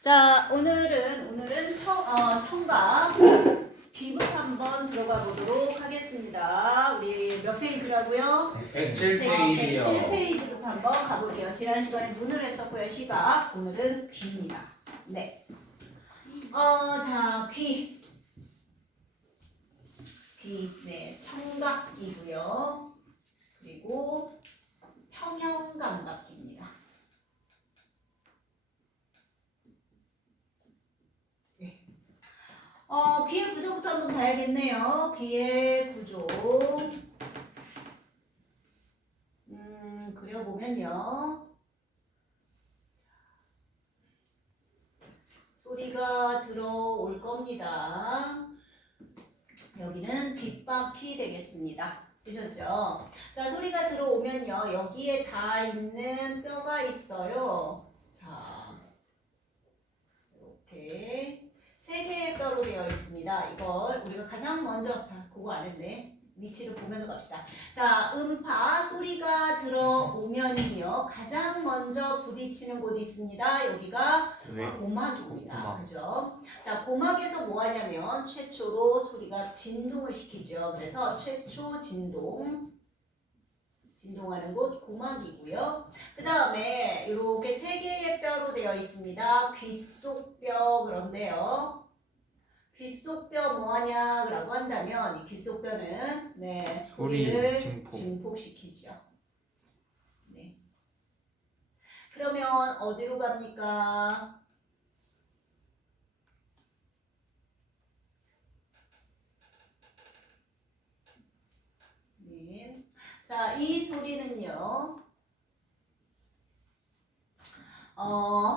자, 오늘은 청각 귀부터 한번 들어가 보도록 하겠습니다. 우리 몇 페이지라고요? 107페이지요. 107페이지부터 한번 가볼게요. 지난 시간에 눈을 했었고요. 시각. 오늘은 귀입니다. 네. 자, 귀. 네, 청각귀고요. 그리고 평형감각귀입니다. 네. 귀의 구조부터 한번 봐야겠네요. 귀의 구조. 그려보면요. 소리가 들어올 겁니다. 여기는 귓바퀴 되겠습니다. 보셨죠? 자, 소리가 들어오면요. 여기에 다 있는 뼈가 있어요. 자, 이렇게 세 개의 뼈로 되어 있습니다. 이걸 우리가 가장 먼저, 자, 그거 안 했네. 위치를 보면서 갑시다. 자, 음파 소리가 들어오면요. 가장 먼저 부딪히는 곳이 있습니다. 여기가 고막입니다. 그죠? 자, 고막에서 뭐 하냐면 최초로 소리가 진동을 시키죠. 그래서 최초 진동하는 곳 고막이고요. 그 다음에 이렇게 세 개의 뼈로 되어 있습니다. 귓속뼈. 그런데요. 귓속뼈 뭐하냐라고 한다면 이 귓속뼈는 네, 소리를 증폭시키죠. 네. 그러면 어디로 갑니까? 네. 자, 이 소리는요.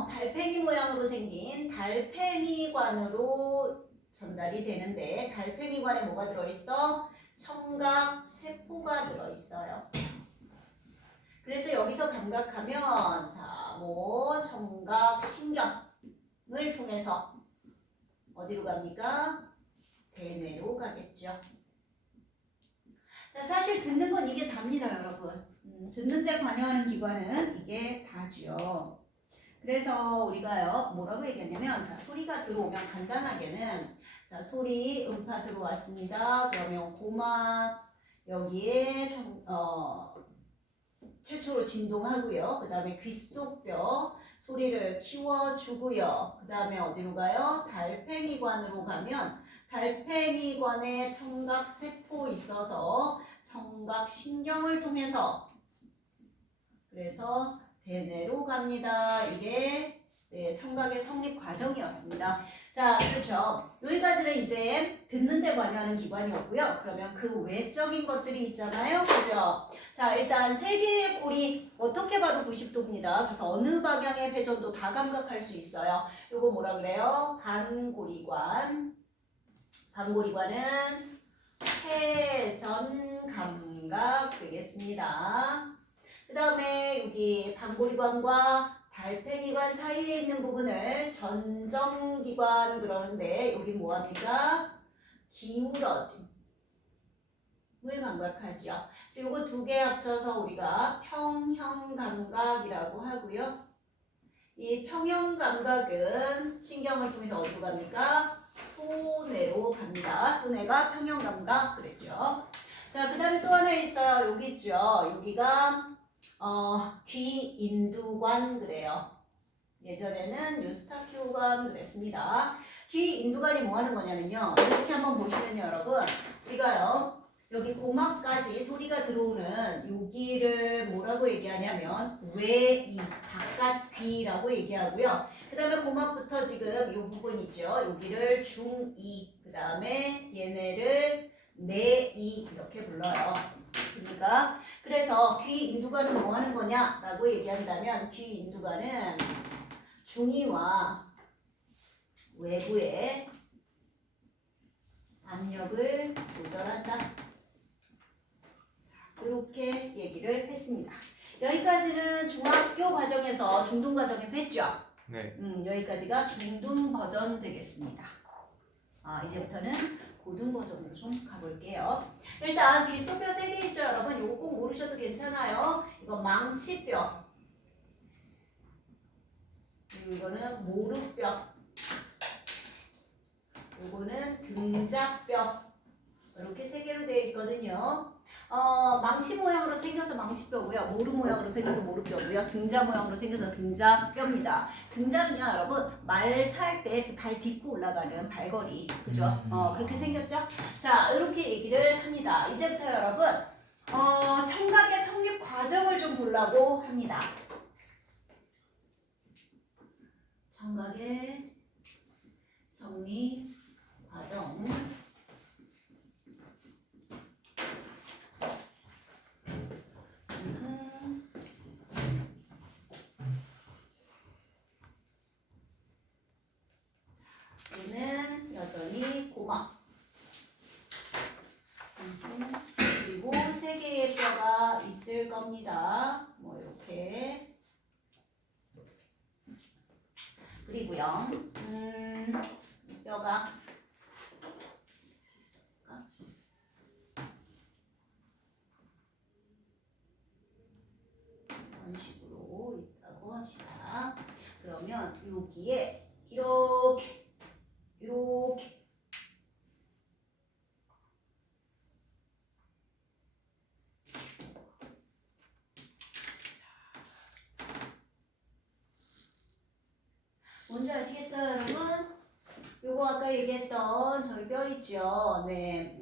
달팽이 모양으로 생긴 달팽이관으로 전달이 되는데 달팽이관에 뭐가 들어있어? 청각 세포가 들어있어요. 그래서 여기서 감각하면 자, 뭐 청각 신경을 통해서 어디로 갑니까? 대뇌로 가겠죠. 자, 사실 듣는 건 이게 답니다, 여러분. 듣는 데 관여하는 기관은 이게 다죠. 그래서 우리가요, 뭐라고 얘기하냐면, 자, 소리가 들어오면 간단하게는, 자, 소리, 음파 들어왔습니다. 그러면 고막, 여기에, 최초로 진동하고요. 그 다음에 귓속뼈, 소리를 키워주고요. 그 다음에 어디로 가요? 달팽이관으로 가면, 달팽이관에 청각세포 있어서, 청각신경을 통해서, 그래서, 대뇌로 갑니다. 이게 네, 청각의 성립 과정이었습니다. 자, 그렇죠. 여기까지는 이제 듣는 데 관여하는 기관이었고요. 그러면 그 외적인 것들이 있잖아요. 그죠? 자, 일단 세 개의 골이 어떻게 봐도 90도입니다. 그래서 어느 방향의 회전도 다 감각할 수 있어요. 요거 뭐라 그래요? 반고리관. 반고리관은 회전 감각 되겠습니다. 그 다음에 여기 반고리관과 달팽이관 사이에 있는 부분을 전정기관 그러는데 여기 뭐합니까? 기울어짐을 감각하죠. 그래서 요거 두 개 합쳐서 우리가 평형감각이라고 하고요. 이 평형감각은 신경을 통해서 어디로 갑니까? 소뇌로 갑니다. 소뇌가 평형감각 그랬죠. 자, 그 다음에 또 하나 있어요. 여기 있죠. 여기가 귀인두관 그래요. 예전에는 유스타키오관 그랬습니다. 귀인두관이 뭐 하는 거냐면요. 이렇게 한번 보시면요, 여러분. 우리가요, 여기 고막까지 소리가 들어오는 여기를 뭐라고 얘기하냐면 외이, 바깥 귀라고 얘기하고요. 그 다음에 고막부터 지금 이 부분 있죠. 여기를 중이, 그 다음에 얘네를 내이 이렇게 불러요. 그러니까 그래서 귀 인두관은 뭐 하는 거냐 라고 얘기한다면 귀 인두관은 중이와 외부의 압력을 조절한다. 이렇게 얘기를 했습니다. 여기까지는 중학교 과정에서 중등 과정에서 했죠. 네. 여기까지가 중등 버전 되겠습니다. 이제부터는 고등 버전으로 좀 가볼게요. 일단 귓속뼈 3개 있죠, 여러분. 이거 꼭 모르셔도 괜찮아요. 이거 망치뼈. 그리고 이거는 모루뼈. 요거는 등짝뼈. 이렇게 세 개로 되어 있거든요. 망치 모양으로 생겨서 망치뼈고요. 모루 모양으로 생겨서 모루뼈고요. 등자 모양으로 생겨서 등자뼈입니다. 등자는요, 여러분, 말 탈 때 발 딛고 올라가는 발걸이. 그죠? 그렇게 생겼죠? 자, 이렇게 얘기를 합니다. 이제부터 여러분, 청각의 성립 과정을 좀 보려고 합니다. 청각의 성립 과정. 얘는 여전히 고막. 그리고 세 개의 뼈가 있을 겁니다. 뭐 이렇게. 그리고요. 뼈가 이런 식으로 있다고 합시다. 그러면 여기에 이렇게 뭔지 아시겠어요, 여러분? 요거 아까 얘기했던 저희 뼈 있죠? 네,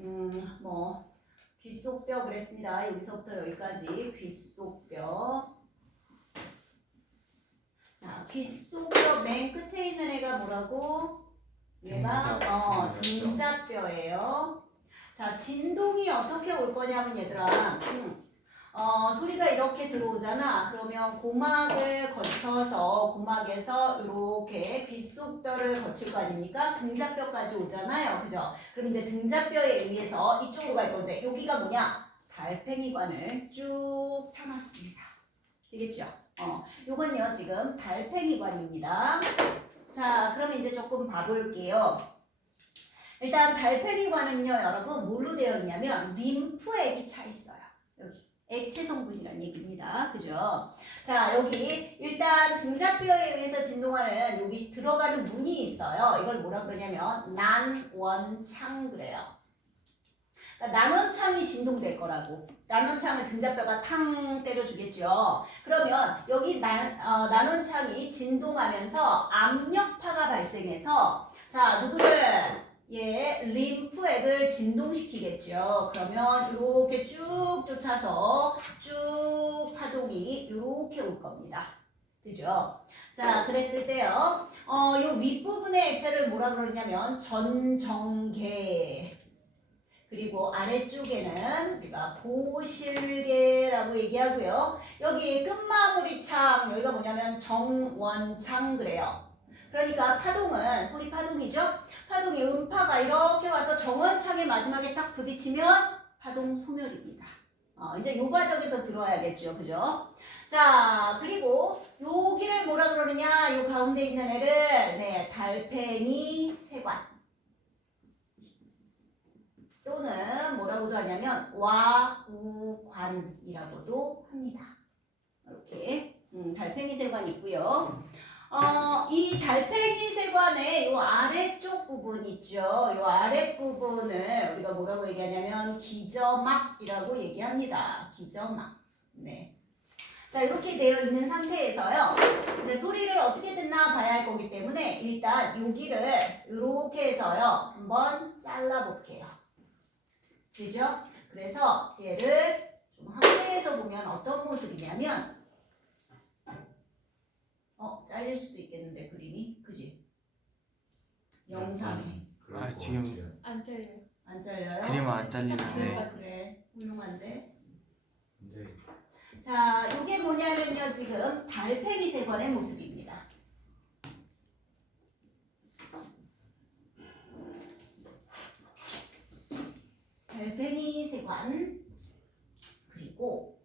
뭐 귓속뼈 그랬습니다. 여기서부터 여기까지 귓속뼈. 자, 귓속뼈 맨 끝에 있는 애가 뭐라고? 얘가 등짝뼈예요. 자, 진동이 어떻게 올 거냐면 얘들아, 소리가 이렇게 들어오잖아. 그러면 고막을 거쳐서 고막에서 이렇게 귓속뼈를 거칠 거 아닙니까? 등자뼈까지 오잖아요. 그죠? 그럼 이제 등자뼈에 의해서 이쪽으로 갈 건데 여기가 뭐냐? 달팽이관을 쭉 펴놨습니다. 되겠죠? 요건요 지금 달팽이관입니다. 자, 그러면 이제 조금 봐볼게요. 일단 달팽이관은요 여러분 뭘로 되어 있냐면 림프액이 차 있어요. 여기 액체 성분이라는 얘기입니다. 그죠? 자, 여기 일단 등자뼈에 의해서 진동하는 여기 들어가는 문이 있어요. 이걸 뭐라 그러냐면 난원창 그래요. 그러니까 난원창이 진동될 거라고. 난원창을 등자뼈가 탕 때려주겠죠. 그러면 여기 난원창이 진동하면서 압력파가 발생해서 자, 누구를 림프액을 진동시키겠죠. 그러면 이렇게 쭉 쫓아서 쭉 파동이 이렇게 올 겁니다. 그죠? 자, 그랬을 때요. 요 윗부분의 액체를 뭐라 그러냐면 전정계. 그리고 아래쪽에는 우리가 보실계라고 얘기하고요. 여기 끝마무리 창, 여기가 뭐냐면 정원창 그래요. 그러니까 파동은 소리 파동이죠. 파동이 음파가 이렇게 와서 정원창의 마지막에 딱 부딪히면 파동 소멸입니다. 이제 요 과정에서 들어야겠죠. 그죠? 자, 그리고 여기를 뭐라 그러느냐? 요 가운데 있는 애를 달팽이 세관 또는 뭐라고도 하냐면 와우관이라고도 합니다. 이렇게 달팽이 세관이 있고요. 이 달팽이 세관의 요 아래쪽 부분 있죠. 요 아랫부분을 우리가 뭐라고 얘기하냐면 기저막이라고 얘기합니다. 기저막. 네. 자, 이렇게 되어 있는 상태에서요. 이제 소리를 어떻게 듣나 봐야 할 거기 때문에 일단 여기를 이렇게 해서요. 한번 잘라 볼게요. 그죠? 그래서 얘를 좀 확대해서 보면 어떤 모습이냐면 잘릴 수도 있겠는데 그림이 그지? 영상에 지금 안 잘려요. 안 잘려요? 그림은 안 잘리는데 그래 훌륭한데. 자, 이게 뭐냐면요 지금 달팽이 세관의 모습입니다. 달팽이 세관 그리고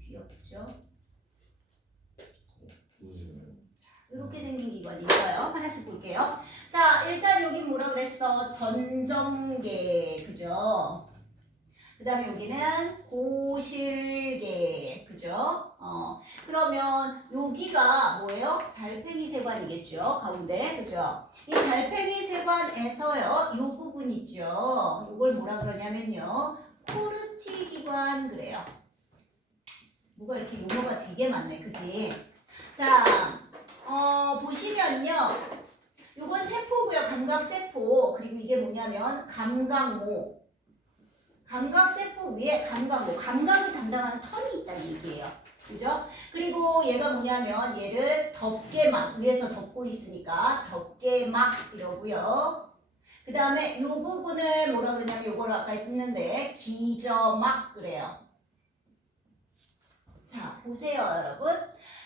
귀엽죠? 이렇게 생긴 기관이 있어요. 하나씩 볼게요. 자, 일단 여기 뭐라 그랬어? 전정계, 그죠? 그 그 다음에 여기는 고실계. 그죠? 그러면 여기가 뭐예요? 달팽이 세관이겠죠? 가운데. 그죠? 이 달팽이 세관에서요. 이 부분 있죠? 이걸 뭐라 그러냐면요. 코르티 기관 그래요. 뭐가 이렇게 용어가 되게 많네. 그지? 자, 보시면요. 요건 세포고요. 감각세포. 그리고 이게 뭐냐면 감각모. 감각세포 위에 감각모. 감각을 담당하는 턴이 있다는 얘기예요. 그죠? 그리고 얘가 뭐냐면 얘를 덮개막. 위에서 덮고 있으니까 덮개막 이러고요. 그 다음에 요 부분을 뭐라 그러냐면 요걸 아까 했는데 기저막 그래요. 자, 보세요, 여러분.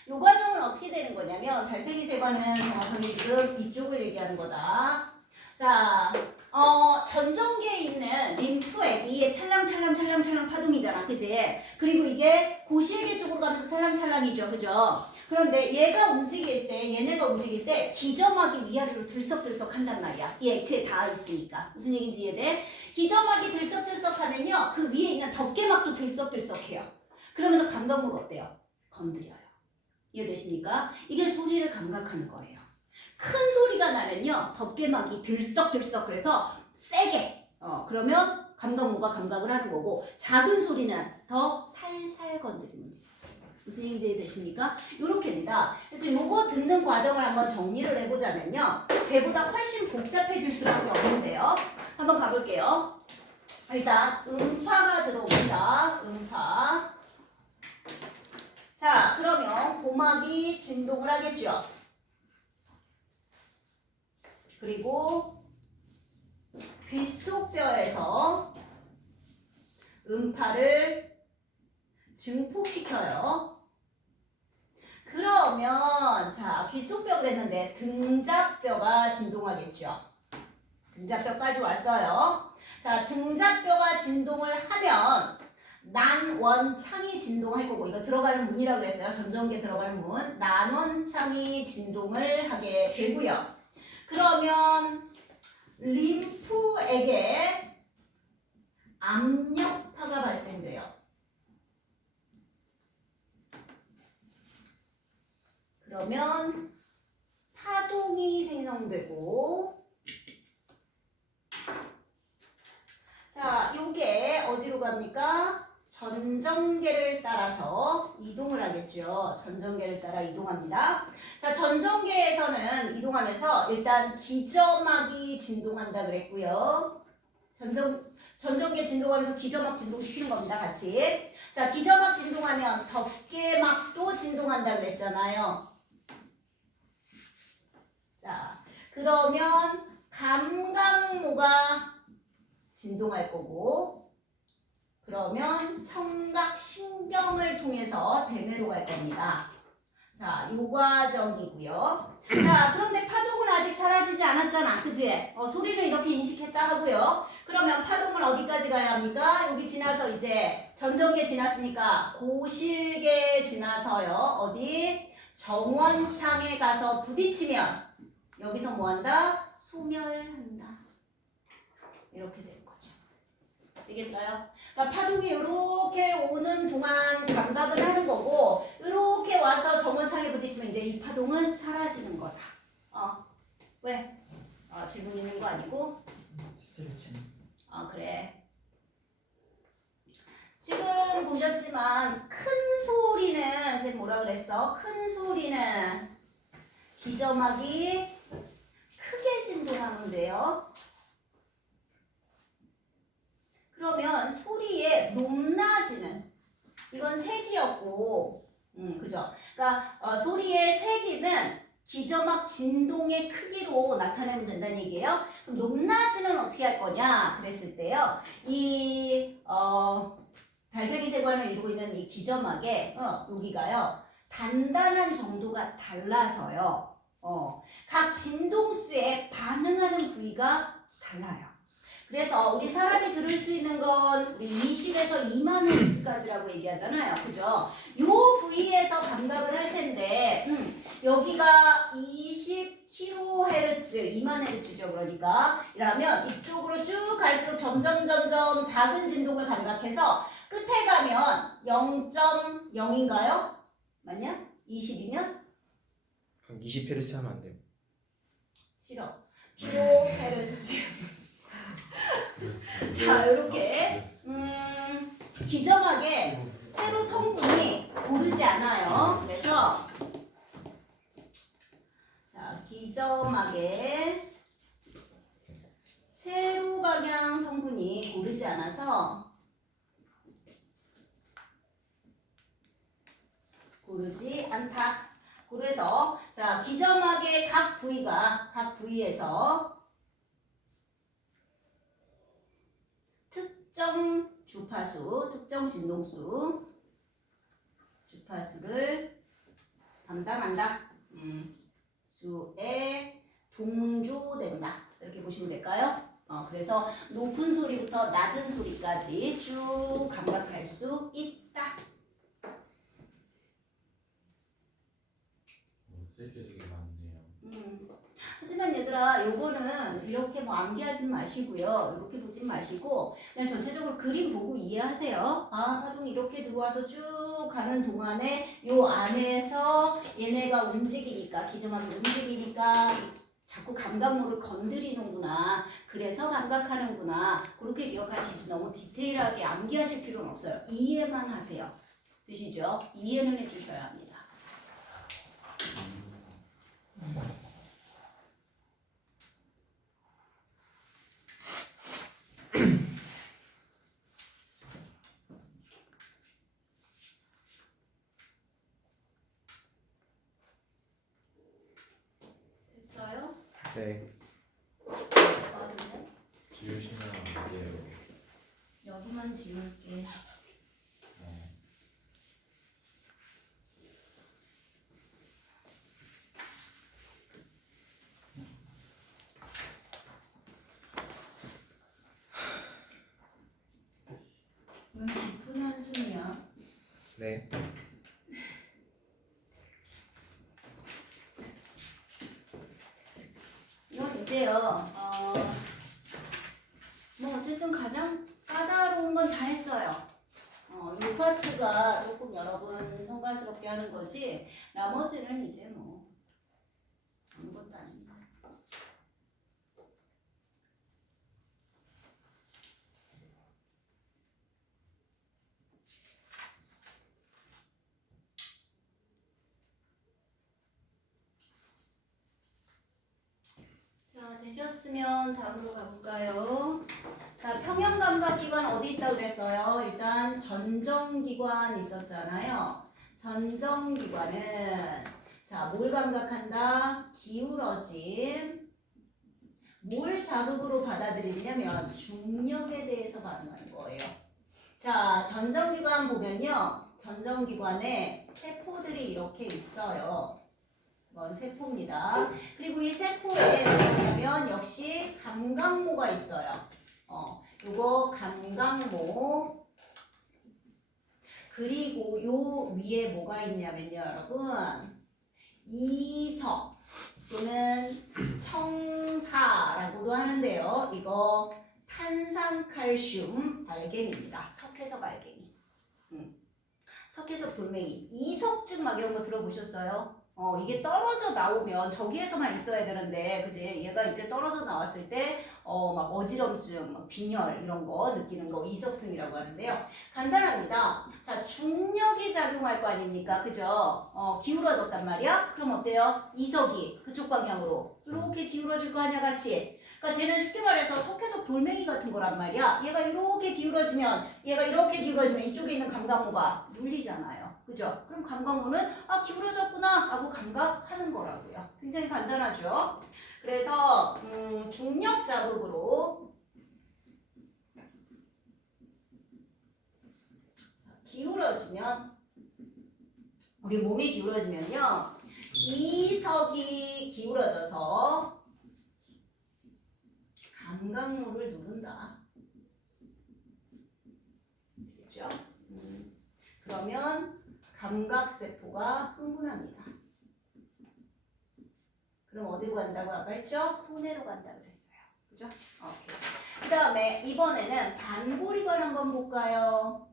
요 과정은 어떻게 되는 거냐면 달팽이 세관은 정확하게 지금 이쪽을 얘기하는 거다. 자, 전정기에 있는 림프액이 찰랑찰랑 파동이잖아, 그지? 그리고 이게 고실계 쪽으로 가면서 찰랑찰랑이죠, 그죠? 그런데 얘가 움직일 때, 얘네가 움직일 때 기저막이 위아래로 들썩들썩 한단 말이야. 이 액체에 닿아 있으니까. 무슨 얘기인지 이해돼? 기저막이 들썩들썩하면요, 그 위에 있는 덮개막도 들썩들썩해요. 그러면서 감각모를 어때요? 건드려요. 이해되십니까? 이게 소리를 감각하는 거예요. 큰 소리가 나면요, 덮개막이 들썩들썩 그래서 세게, 그러면 감각모가 감각을 하는 거고, 작은 소리는 더 살살 건드리면 되겠지. 무슨 얘기인지 이해되십니까? 요렇게입니다. 그래서 요거 듣는 과정을 한번 정리를 해보자면요, 쟤보다 훨씬 복잡해질 수밖에 없는데요. 한번 가볼게요. 일단 음파가 들어옵니다. 음파. 자, 그러면 고막이 진동을 하겠죠. 그리고 귓속뼈에서 음파를 증폭시켜요. 그러면 자, 귓속뼈 그랬는데 등잡뼈가 진동하겠죠. 등잡뼈까지 왔어요. 자, 등잡뼈가 진동을 하면 난원창이 진동할 거고, 이거 들어가는 문이라고 그랬어요. 전정기에 들어가는 문. 난원창이 진동을 하게 되고요. 그러면 림프에게 압력파가 발생돼요. 그러면 파동이 생성되고, 자, 요게 어디로 갑니까? 전정계를 따라서 이동을 하겠죠. 전정계를 따라 이동합니다. 자, 전정계에서는 이동하면서 일단 기저막이 진동한다 그랬고요. 전정계 진동하면서 기저막 진동시키는 겁니다. 같이. 자, 기저막 진동하면 덮개막도 진동한다 그랬잖아요. 자, 그러면 감각모가 진동할 거고, 그러면 청각신경을 통해서 대뇌로 갈 겁니다. 자, 요 과정이고요. 자, 그런데 파동은 아직 사라지지 않았잖아. 그지? 소리를 이렇게 인식했다 하고요. 그러면 파동은 어디까지 가야 합니까? 여기 지나서 이제 전정계 지났으니까 고실계 지나서요. 어디? 정원창에 가서 부딪히면 여기서 뭐 한다? 소멸한다. 이렇게 되는 거죠. 되겠어요? 그러니까 파동이 이렇게 오는 동안 감각을 하는 거고, 이렇게 와서 정원창에 부딪히면 이제 이 파동은 사라지는 거다. 왜? 질문 있는 거 아니고? 스트레칭. 그래. 지금 보셨지만 큰 소리는 선생님 뭐라 그랬어? 큰 소리는 기저막이 크게 진동하면 돼요. 그러면 소리의 높낮이는, 이건 세기였고, 그죠? 그러니까 소리의 세기는 기저막 진동의 크기로 나타내면 된다는 얘기예요. 그럼 높낮이는 어떻게 할 거냐? 그랬을 때요. 이 달팽이 세관을 이루고 있는 이 기저막에 여기가요. 단단한 정도가 달라서요. 각 진동수에 반응하는 부위가 달라요. 그래서 우리 사람이 들을 수 있는 건 우리 20에서 2만 헤르츠까지라고 얘기하잖아요. 그죠? 요 부위에서 감각을 할 텐데 여기가 20kHz, 2만 이만해지죠. 그러니까 이러면 이쪽으로 쭉 갈수록 점점 작은 진동을 감각해서 끝에 가면 0.0인가요? 맞냐? 20이면? 그럼 20Hz 하면 안 돼요? 싫어. 킬로헤르츠. 자, 이렇게 기점하게 세로 성분이 고르지 않아요. 그래서 자, 기점하게 세로 방향 성분이 고르지 않아서 고르지 않다. 그래서 자, 기점하게 각 부위에서 특정 주파수, 특정 진동수 주파수를 담당한다. 수에 동조된다. 이렇게 보시면 될까요? 그래서 높은 소리부터 낮은 소리까지 쭉 감각할 수 있다. 쓸 게 되게 많네요. 하지만 얘들아, 요거는 이렇게 뭐 암기하지 마시고요. 이렇게 보지 마시고 그냥 전체적으로 그림 보고 이해하세요. 아, 하동이 이렇게 들어와서 쭉 가는 동안에 요 안에서 얘네가 움직이니까, 기점하게 움직이니까 자꾸 감각모를 건드리는구나. 그래서 감각하는구나. 그렇게 기억하시지 너무 디테일하게 암기하실 필요는 없어요. 이해만 하세요. 되시죠? 이해는 해주셔야 합니다. 됐어요? 네. 지우시면 안 돼요. 여기만 지울게. 네. 왜 깊은 한숨이야? 네. 이건 이제요. 뭐 어쨌든 가장 까다로운 건 다 했어요. 이 파트가 조금 여러분 성가스럽게 하는 거지. 나머지는 이제 뭐 아무것도 아닙니다. 자, 되셨으면 다음으로 가볼까요? 자, 평형감각기관 어디 있다고 그랬어요? 일단 전정기관 있었잖아요. 전정기관은 자, 뭘 감각한다? 기울어짐. 뭘 자극으로 받아들이냐면 중력에 대해서 반응하는 거예요. 자, 전정기관 보면요. 전정기관에 세포들이 이렇게 있어요. 이건 세포입니다. 그리고 이 세포에 뭐냐면 역시 감각모가 있어요. 요거 감각모. 그리고 요 위에 뭐가 있냐면요, 여러분. 이석 또는 청사라고도 하는데요. 이거 탄산칼슘 알갱입니다. 석회석 알갱이. 석회석 돌멩이. 이석증 막 이런 거 들어보셨어요? 이게 떨어져 나오면 저기에서만 있어야 되는데, 그지? 얘가 이제 떨어져 나왔을 때, 막 어지럼증, 막 빈혈 이런 거 느끼는 거 이석증이라고 하는데요. 간단합니다. 자, 중력이 작용할 거 아닙니까? 그죠? 기울어졌단 말이야? 그럼 어때요? 이석이 그쪽 방향으로 이렇게 기울어질 거 아니야, 같이? 그러니까 쟤는 쉽게 말해서 석회석 돌멩이 같은 거란 말이야. 얘가 이렇게 기울어지면, 얘가 이렇게 기울어지면 이쪽에 있는 감각모가 눌리잖아요. 그죠? 그럼 감각모는 아, 기울어졌구나 하고 감각하는 거라고요. 굉장히 간단하죠? 그래서 중력 자극으로 기울어지면, 우리 몸이 기울어지면요, 이석이 기울어져서 감각모를 누른다. 그렇죠? 그러면 감각세포가 흥분합니다. 그럼 어디로 간다고 아까 했죠? 손해로 간다고 그랬어요. 그죠? 오케이. 그 다음에 이번에는 반고리관 한번 볼까요?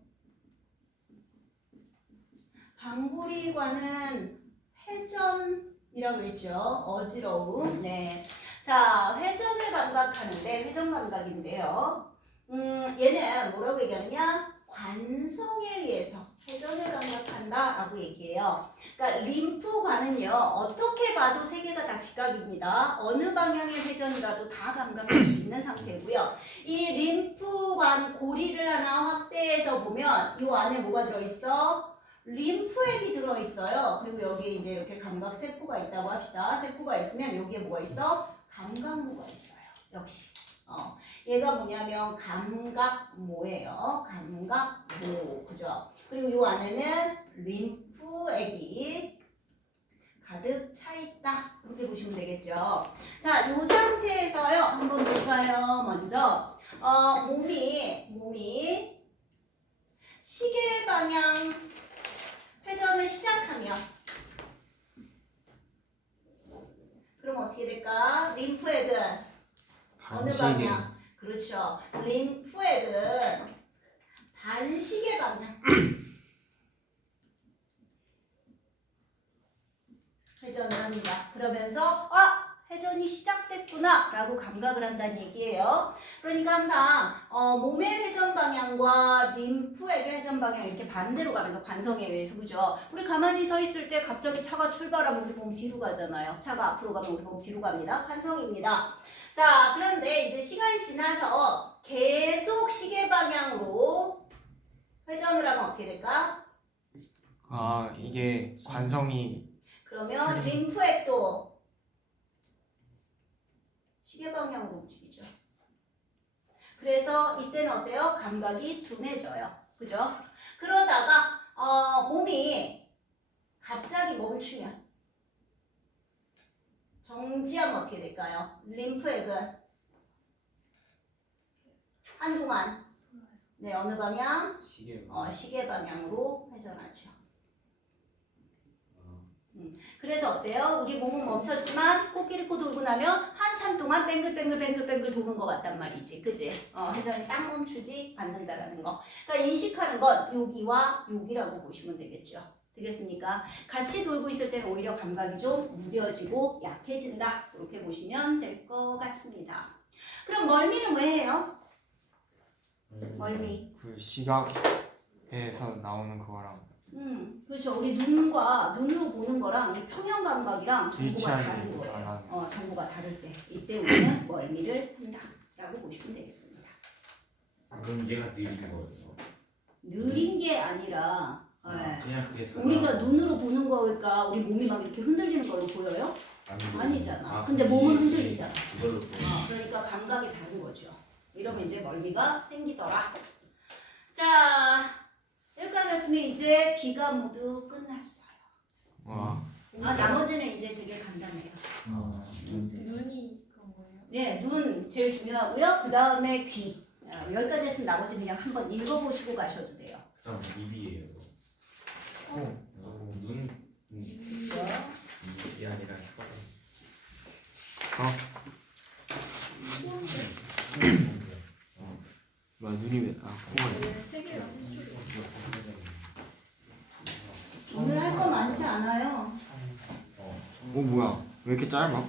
반고리관은 회전이라고 그랬죠? 어지러움. 네. 자, 회전을 감각하는데 회전 감각인데요. 얘는 뭐라고 얘기하느냐? 관성에 의해서 회전을 감각한다라고 얘기해요. 그러니까 림프관은요, 어떻게 봐도 세 개가 다 직각입니다. 어느 방향의 회전을 가도 다 감각할 수 있는 상태고요. 이 림프관 고리를 하나 확대해서 보면 이 안에 뭐가 들어있어? 림프액이 들어있어요. 그리고 여기에 이제 이렇게 감각 세포가 있다고 합시다. 세포가 있으면 여기에 뭐가 있어? 감각모가 있어요. 역시. 얘가 뭐냐면 감각모예요. 감각모. 그죠? 그리고 이 안에는 림프액이 가득 차 있다. 이렇게 보시면 되겠죠. 자, 이 상태에서요. 한번 볼까요? 먼저 몸이 시계 방향 회전을 시작하면 그럼 어떻게 될까? 림프액은 어느 방향? 그렇죠. 림프액은 반시계 방향 회전을 합니다. 그러면서 회전이 시작됐구나 라고 감각을 한다는 얘기예요. 그러니까 항상 몸의 회전 방향과 림프액의 회전 방향 이렇게 반대로 가면서 관성에 의해서 그죠? 우리 가만히 서 있을 때 갑자기 차가 출발하면 우리 몸 뒤로 가잖아요. 차가 앞으로 가면 우리 몸 뒤로 갑니다. 관성입니다. 자, 그런데 이제 시간이 지나서 계속 시계 방향으로 회전을 하면 어떻게 될까? 이게 관성이 그러면 림프액도 시계 방향으로 움직이죠. 그래서 이때는 어때요? 감각이 둔해져요. 그죠? 그러다가 몸이 갑자기 멈추면 정지하면 어떻게 될까요? 림프액은 한동안 어느 방향? 시계 방향으로 회전하죠. 그래서 어때요? 우리 몸은 멈췄지만 코끼리 코 돌고 나면 한참 동안 뱅글뱅글 도는 것 같단 말이지. 그지? 회전이 딱 멈추지 않는다라는 거. 그러니까 인식하는 건 여기와 여기라고 보시면 되겠죠. 되겠습니까? 같이 돌고 있을 때는 오히려 감각이 좀 무뎌지고 약해진다. 이렇게 보시면 될 것 같습니다. 그럼 멀미는 왜 해요? 멀미. 그 시각에서 나오는 그거랑 그렇죠. 우리 눈으로 보는 거랑 이 평형 감각이랑 정보가 일치하지 다른 거예요. 않아요. 정보가 다를 때 이때 우리는 멀미를 한다라고 보시면 되겠습니다. 그럼 얘가 느린 거예요. 느린 게 아니라 그냥 그게 우리가 눈으로 보는 거니까 우리 몸이 막 이렇게 흔들리는 걸로 보여요? 아니잖아. 근데 그게 몸은 흔들리잖아. 그걸로 보는 그러니까 감각이 다른 거죠. 이러면 이제 멀미가 생기더라. 자, 여기까지였으면 이제 귀가 모두 끝났어요. 와 나머지는 이제 되게 간단해요. 눈이 그런 거예요? 네, 눈 제일 중요하고요. 그 다음에 귀. 여기까지 했으면 나머지 그냥 한번 읽어보시고 가셔도 돼요. 그다음 입이에요. 눈 입이 아니라 혀. 눈이 왜 코가 세 개랑 오늘 할 거 많지 않아요. 뭐야 왜 이렇게 짧아?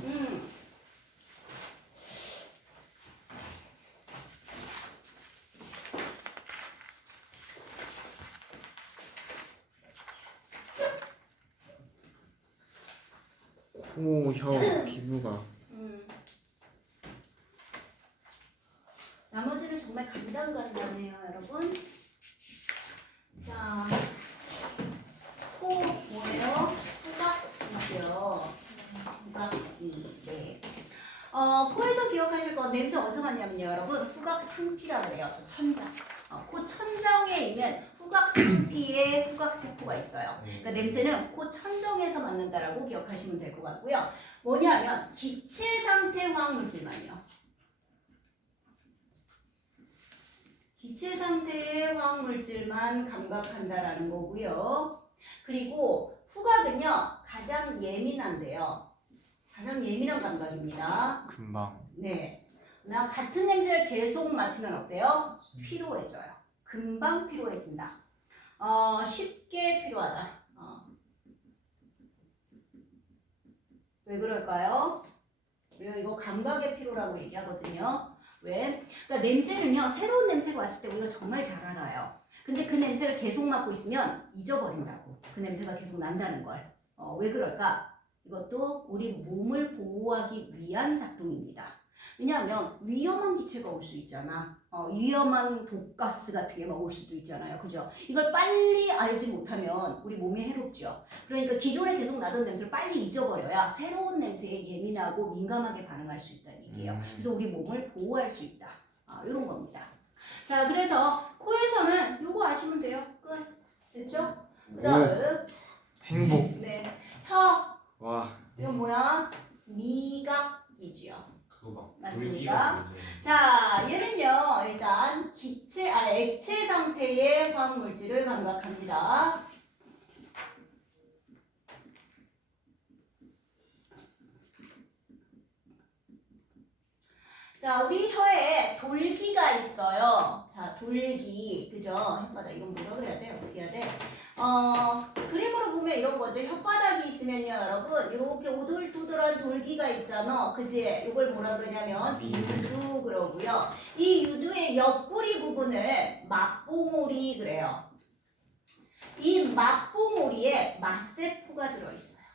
코, 혀, 피부가 나머지는 정말 간단해요, 여러분. 자, 코 뭐예요? 후각이죠. 후각이. 네. 코에서 기억하실 건 냄새 어디서 맡냐면요, 여러분. 후각 상피라고 그래요. 저 천장. 코 천정에 있는 후각 상피에 후각 세포가 있어요. 그러니까 냄새는 코 천정에서 맡는다라고 기억하시면 될 것 같고요. 뭐냐면 기체 상태 화학물질만요. 기체 상태의 화학물질만 감각한다라는 거고요. 그리고 후각은요 가장 예민한데요. 가장 예민한 감각입니다. 금방. 네. 나 같은 냄새를 계속 맡으면 어때요? 피로해져요. 금방 피로해진다. 쉽게 피로하다. 왜 그럴까요? 우리가 이거 감각의 피로라고 얘기하거든요. 왜? 그러니까 냄새는요, 새로운 냄새가 왔을 때 우리가 정말 잘 알아요. 근데 그 냄새를 계속 맡고 있으면 잊어버린다고. 그 냄새가 계속 난다는 걸. 왜 그럴까? 이것도 우리 몸을 보호하기 위한 작동입니다. 왜냐하면 위험한 기체가 올 수 있잖아. 위험한 독가스 같은 게 막 올 수도 있잖아요. 그죠? 이걸 빨리 알지 못하면 우리 몸에 해롭죠. 그러니까 기존에 계속 나던 냄새를 빨리 잊어버려야 새로운 냄새에 예민하고 민감하게 반응할 수 있다는 얘기예요. 그래서 우리 몸을 보호할 수 있다. 이런 겁니다. 자, 그래서 코에서는 요거 아시면 돼요. 끝. 됐죠? 그 다음 행복. 네, 혀. 와. 이건 뭐야? 미각이지요. 그거 막 맞습니다. 돌기가 자, 얘는요, 일단 액체 상태의 화학 물질을 감각합니다. 자, 우리 혀에 돌기가 있어요. 자, 돌기, 그죠? 혓바닥, 이건 뭐라 그래야 돼? 어떻게 해야 돼? 그림으로 보면 이런 거죠. 혓바닥이 있으면요, 여러분, 이렇게 오돌토돌한 돌기가 있잖아. 그지? 이걸 뭐라 그러냐면 유두 그러고요. 이 유두의 옆구리 부분을 맛봉오리 그래요. 이 맛봉오리에 맛세포가 들어있어요.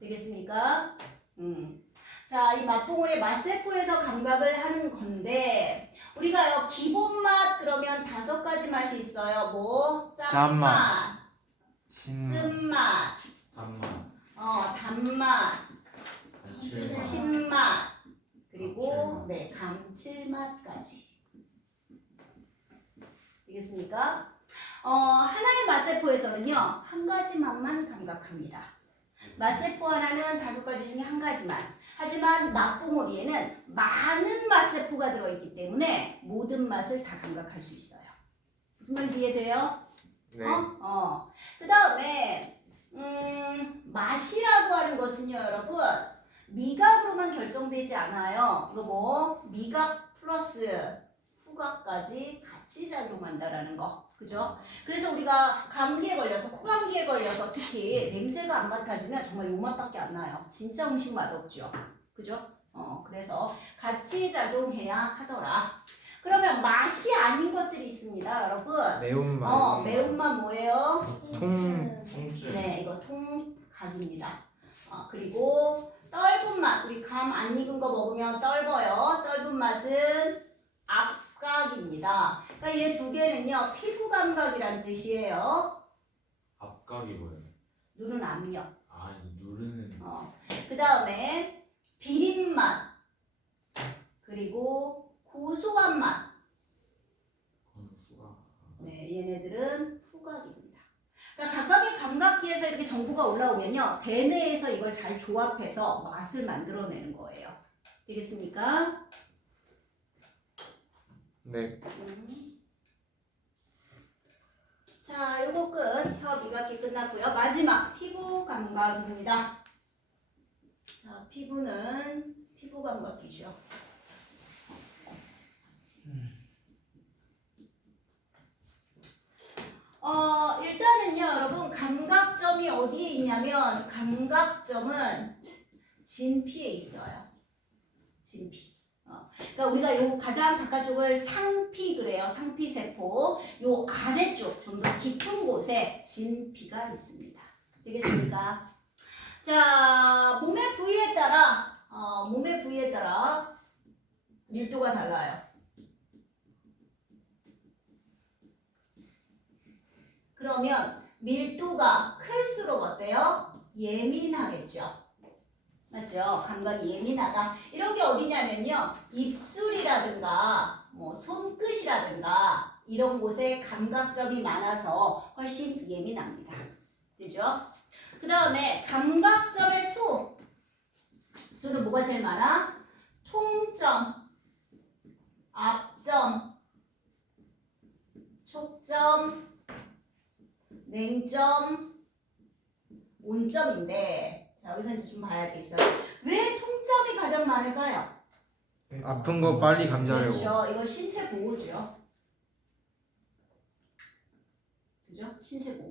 되겠습니까? 자, 이 맛봉오리 맛세포에서 감각을 하는 건데, 우리가요, 기본 맛 그러면 5가지 맛이 있어요. 뭐? 짠맛, 쓴맛, 단맛, 신맛, 그리고 네, 감칠맛까지. 되겠습니까? 하나의 맛세포에서는요, 한 가지 맛만 감각합니다. 맛세포 하나는 5가지 중에 한 가지만. 하지만 맛봉오리에는 많은 맛세포가 들어있기 때문에 모든 맛을 다 감각할 수 있어요. 무슨 말인지 이해돼요? 네. 그 다음에 맛이라고 하는 것은요, 여러분, 미각으로만 결정되지 않아요. 이거 뭐 미각 플러스 후각까지 같이 작용한다라는 거. 그죠? 그래서 우리가 감기에 걸려서, 코감기에 걸려서 특히 냄새가 안 맡아지면 정말 요 맛밖에 안 나요. 진짜 음식 맛없죠. 그죠? 그래서 같이 작용해야 하더라. 그러면 맛이 아닌 것들이 있습니다, 여러분. 매운맛. 매운맛 뭐예요? 통증. 네, 이거 통각입니다. 그리고 떫은 맛, 우리 감 안 익은 거 먹으면 떫어요. 떫은 맛은 압각입니다. 그러니까 얘 2개는요, 피부 감각이란 뜻이에요. 앞각이 뭐예요? 눈은 압력. 누르는. 그 다음에 비린맛, 그리고 고소한 맛. 수가. 네, 얘네들은 후각입니다. 그러니까 각각의 감각기에서 이렇게 정보가 올라오면요, 대뇌에서 이걸 잘 조합해서 맛을 만들어내는 거예요. 되겠습니까? 네. 자, 요거 끝. 혀 미각기 끝났고요. 마지막 피부 감각입니다. 자, 피부는 피부 감각기죠. 일단은요, 여러분, 감각점이 어디에 있냐면, 감각점은 진피에 있어요. 진피. 그러니까 우리가 요 가장 바깥쪽을 상피 그래요. 상피세포. 요 아래쪽 좀 더 깊은 곳에 진피가 있습니다. 되겠습니까? 자, 몸의 부위에 따라 밀도가 달라요. 그러면 밀도가 클수록 어때요? 예민하겠죠. 맞죠? 감각이 예민하다. 이런 게 어디냐면요, 입술이라든가 뭐 손끝이라든가 이런 곳에 감각점이 많아서 훨씬 예민합니다. 되죠? 그 다음에 감각점의 수는 뭐가 제일 많아? 통점, 압점, 촉점, 냉점, 온점인데, 자, 여기서 이제 좀 봐야 할 게 있어요. 왜 통점이 가장 많을까요? 아픈 거 빨리 감지하려고. 그렇죠. 이거 신체 보호죠. 그죠? 신체 보호.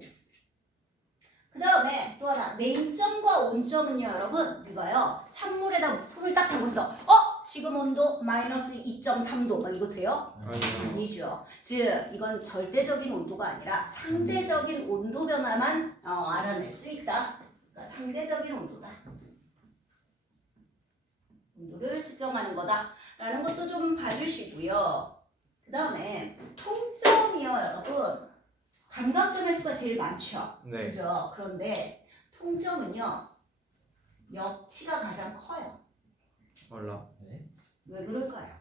그 다음에 또 하나, 냉점과 온점은요, 여러분, 이거요. 찬물에다 손을 딱 담고서, 지금 온도 마이너스 2.3도, 막 이거 돼요? 아니죠. 즉, 이건 절대적인 온도가 아니라 상대적인 온도 변화만 알아낼 수 있다. 그러니까 상대적인 온도다. 온도를 측정하는 거다라는 것도 좀 봐주시고요. 그 다음에 통점이요, 여러분. 감각점의 수가 제일 많죠. 네. 그죠? 그런데 통점은요, 역치가 가장 커요. 몰라. 왜 그럴까요?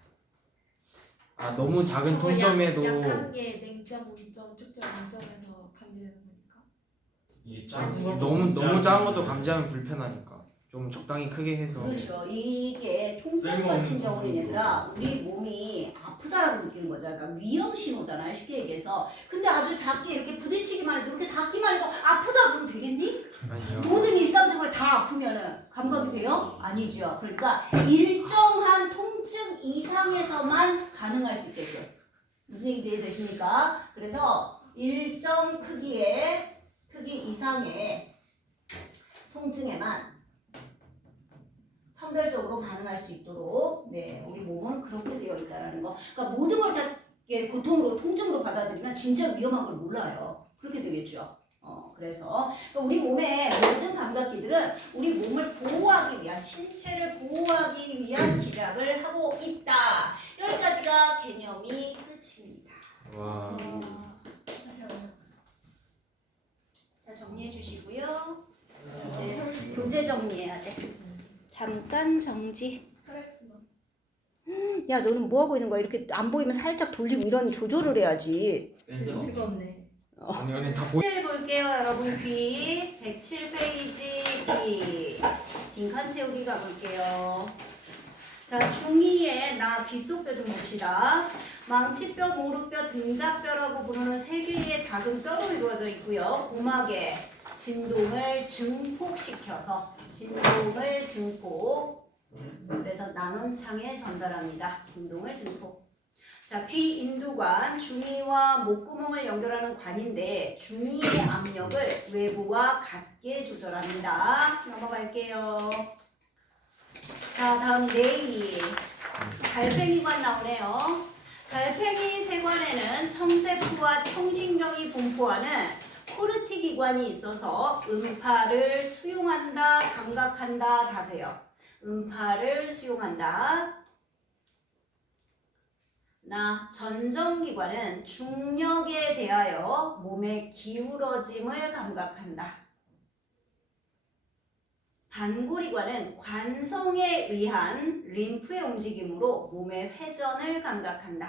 아 너무 작은 저거 통점에도 약한 게 냉점, 온점, 축점, 온점에서 감지되는 거니까. 이게 작은 것도 너무 작은 것도 감지하면 불편하니까 좀 적당히 크게 해서. 그렇죠. 이게 통증 쓸모없는 같은 경우는 통증도. 얘들아 우리 몸이 아프다라고 느끼는 거죠. 그러니까 위험 신호잖아요. 쉽게 얘기해서. 근데 아주 작게 이렇게 부딪히기만 해도 이렇게 닿기만 해도 아프다 그러면 되겠니? 아니요. 모든 일상생활 다 아프면은 감각이 돼요? 아니죠. 그러니까 일정한 통증 이상에서만 가능할 수 있게끔. 무슨 얘기인지 이해되십니까? 그래서 일정 크기 이상의 통증에만 선별적으로 반응할 수 있도록 우리 몸은 그렇게 되어 있다는 거. 그러니까 모든 걸 다 고통으로 통증으로 받아들이면 진짜 위험한 걸 몰라요. 그렇게 되겠죠. 그래서 우리 몸의 모든 감각기들은 우리 몸을 보호하기 위한 신체를 보호하기 위한 기작을 하고 있다. 여기까지가 개념이 끝입니다. 와. 자 정리해 주시고요. 교재 정리해야 돼. 잠깐 정지. 야 너는 뭐 하고 있는 거야? 이렇게 안 보이면 살짝 돌리고 이런 조절을 해야지. 뜨겁네. 아니 다 보. 107 볼게요 여러분. 귀 107페이지 귀 빈칸 채우기 가볼게요. 자 중2의 나 귓속뼈 좀 봅시다. 망치뼈, 무릎뼈, 등자뼈라고 부르는 세 개의 작은 뼈로 이루어져 있고요. 고막에 진동을 증폭시켜서 진동을 증폭. 그래서 나눈창에 전달합니다. 진동을 증폭. 자, 귀 인두관, 중이와 목구멍을 연결하는 관인데 중이의 압력을 외부와 같게 조절합니다. 넘어갈게요. 자, 다음 내이. 달팽이관 나오네요. 달팽이 세관에는 청세포와 청신경이 분포하는 코르티 기관이 있어서 음파를 수용한다, 감각한다 다 돼요. 음파를 수용한다. 전정기관은 중력에 대하여 몸의 기울어짐을 감각한다. 반고리관은 관성에 의한 림프의 움직임으로 몸의 회전을 감각한다.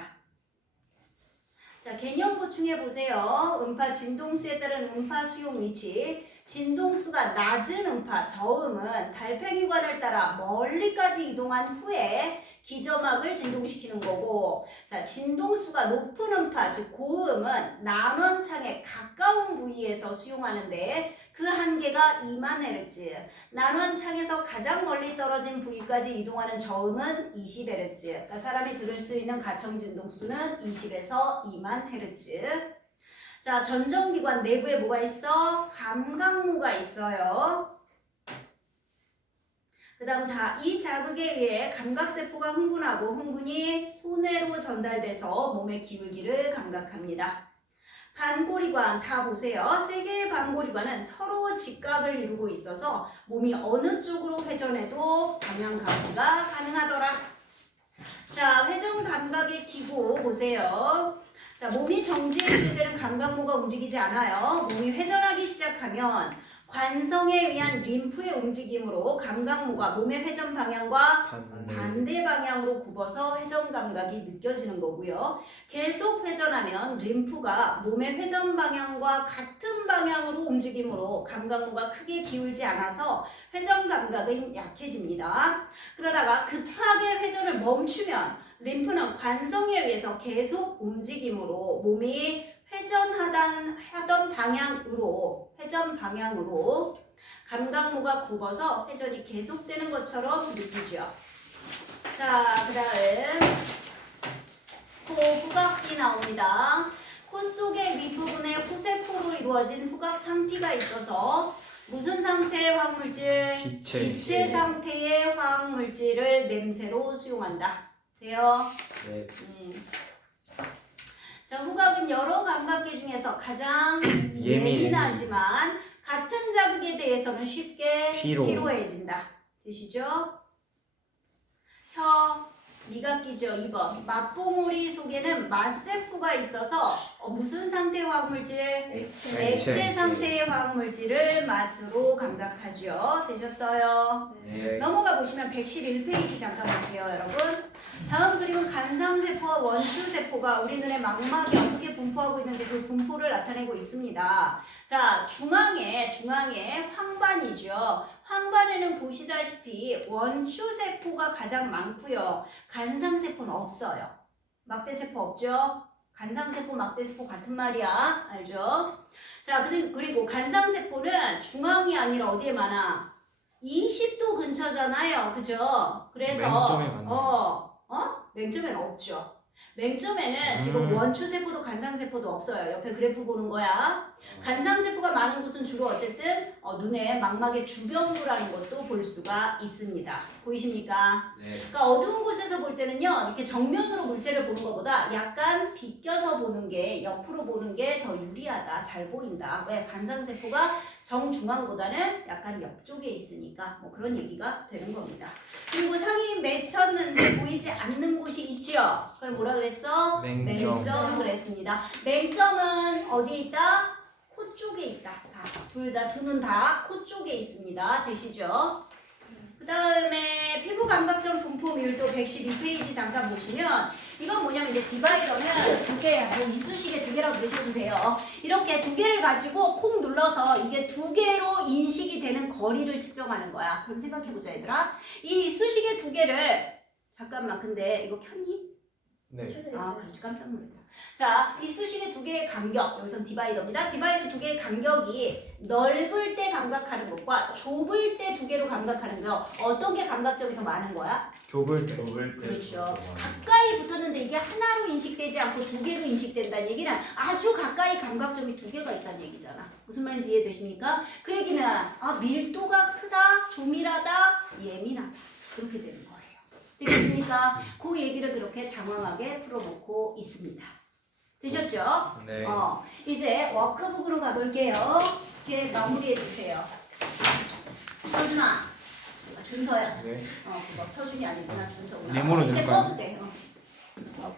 자, 개념 보충해 보세요. 음파 진동수에 따른 음파 수용 위치. 진동수가 낮은 음파, 저음은 달팽이관을 따라 멀리까지 이동한 후에 기저막을 진동시키는 거고, 자, 진동수가 높은 음파, 즉 고음은 난원창에 가까운 부위에서 수용하는데 그 한계가 2만 헤르츠. 난원창에서 가장 멀리 떨어진 부위까지 이동하는 저음은 20헤르츠. 그러니까 사람이 들을 수 있는 가청 진동수는 20에서 2만 헤르츠. 자, 전정기관 내부에 뭐가 있어? 감각모가 있어요. 그 다음 이 자극에 의해 감각세포가 흥분하고 흥분이 손해로 전달돼서 몸의 기울기를 감각합니다. 반고리관 다 보세요. 세 개의 반고리관은 서로 직각을 이루고 있어서 몸이 어느 쪽으로 회전해도 방향 감지가 가능하더라. 자, 회전 감각의 기구 보세요. 자, 몸이 정지해 있을 때는 감각모가 움직이지 않아요. 몸이 회전하기 시작하면 관성에 의한 림프의 움직임으로 감각모가 몸의 회전 방향과 반대 방향으로 굽어서 회전 감각이 느껴지는 거고요. 계속 회전하면 림프가 몸의 회전 방향과 같은 방향으로 움직이므로 감각모가 크게 기울지 않아서 회전 감각은 약해집니다. 그러다가 급하게 회전을 멈추면 림프는 관성에 의해서 계속 움직이므로 몸이 회전 방향으로 감각모가 굽어서 회전이 계속되는 것처럼 느끼죠. 자, 그 다음 코 후각기 나옵니다. 코 속의 윗부분에 호세포로 이루어진 후각 상피가 있어서 무슨 상태의 화학물질? 기체 상태의 화학물질을 냄새로 수용한다. 돼요? 네. 자, 후각은 여러 감각계 중에서 가장 예민하지만 같은 자극에 대해서는 쉽게 피로해진다. 되시죠? 혀, 미각기죠. 2번. 맛보모리 속에는 맛세포가 있어서 무슨 상태의 화학물질? 액체 상태의 화학물질을 맛으로 감각하죠. 되셨어요? 네. 넘어가 보시면 111페이지 잠깐 볼게요, 여러분. 다음 그림은 간상세포와 원추세포가 우리 눈의 망막에 어떻게 분포하고 있는지 그 분포를 나타내고 있습니다. 자, 중앙에 황반이죠. 황반에는 보시다시피 원추세포가 가장 많고요. 간상세포는 없어요. 막대세포 없죠? 간상세포, 막대세포 같은 말이야. 알죠? 자, 그리고 간상세포는 중앙이 아니라 어디에 많아? 20도 근처잖아요. 그죠? 그래서 맹점에 많아요. 맹점에는 없죠. 맹점에는 지금 원추세포도 간상세포도 없어요. 옆에 그래프 보는 거야. 간상세포가 많은 곳은 주로 어쨌든 눈의 망막의 주변부라는 것도 볼 수가 있습니다. 보이십니까? 네. 그러니까 어두운 곳에서 볼 때는요, 이렇게 정면으로 물체를 보는 것보다 약간 비껴서 보는 게, 옆으로 보는 게 더 유리하다, 잘 보인다. 왜? 간상세포가 정중앙보다는 약간 옆쪽에 있으니까 뭐 그런 얘기가 되는 겁니다. 그리고 상이 맺혔는데 보이지 않는 곳이 있죠. 그걸 뭐라 그랬어? 맹점 그랬습니다. 맹점은 어디에 있다? 코 쪽에 있다. 두 눈 다 코 쪽에 있습니다. 되시죠? 그 다음에 피부 감각점 분포 밀도 112페이지 잠깐 보시면 이건 뭐냐면 이제 디바이더는 두 개, 뭐 이쑤시개 두 개라고 그러셔도 돼요. 이렇게 두 개를 가지고 콕 눌러서 이게 두 개로 인식이 되는 거리를 측정하는 거야. 그럼 생각해보자 얘들아. 이 이쑤시개 두 개를 잠깐만 근데 이거 켰니? 네. 아, 그렇지. 깜짝 놀랐다. 자, 이쑤시개 두 개의 간격, 여기선 디바이더입니다. 디바이더 두 개의 간격이 넓을 때 감각하는 것과 좁을 때 두 개로 감각하는 거 어떤 게 감각점이 더 많은 거야? 좁을 때. 그렇죠. 가까이 붙었는데 이게 하나로 인식되지 않고 두 개로 인식된다는 얘기는 아주 가까이 감각점이 두 개가 있다는 얘기잖아. 무슨 말인지 이해되십니까? 그 얘기는 밀도가 크다, 조밀하다, 예민하다. 그렇게 되는 거예요. 되겠습니까? 그 얘기를 그렇게 장황하게 풀어놓고 있습니다. 되셨죠? 네. 이제 워크북으로 가볼게요. 이렇게 마무리해 주세요. 서준아, 준서야. 네. 그거 서준이 아니구나, 준서구나. 네모로 이제 넣을까요? 꺼도 돼. 오케이.